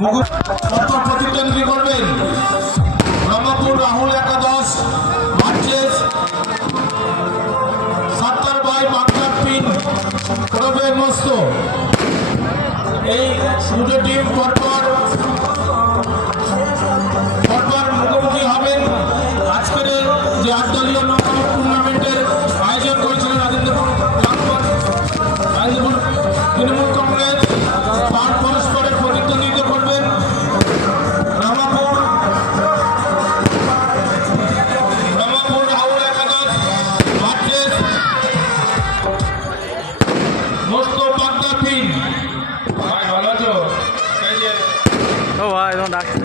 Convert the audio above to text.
প্রতিদ্বন্দ্বী করবেন ব্রহ্মপুর রাহুল একাদশ ভার্সেস 70 বাই বাংলার পিন করবে মস্ত। এই দুটো টিম পরপর মুখোমুখি হবেন। আজকের যে 8 দলীয় নকআউট টুর্নামেন্টের আয়োজন করেছিলেন রাজেন্দ্রপুর তৃণমূল কংগ্রেস, তার পরস্পরের প্রতিদ্বন্দ্বিতা করবেন ব্রহ্মপুর রাহুল একাদশ ভার্সেস মস্ত বাগদা পিন। ভাই ভালো আছো? ও ভাই তোমার ডাক্তার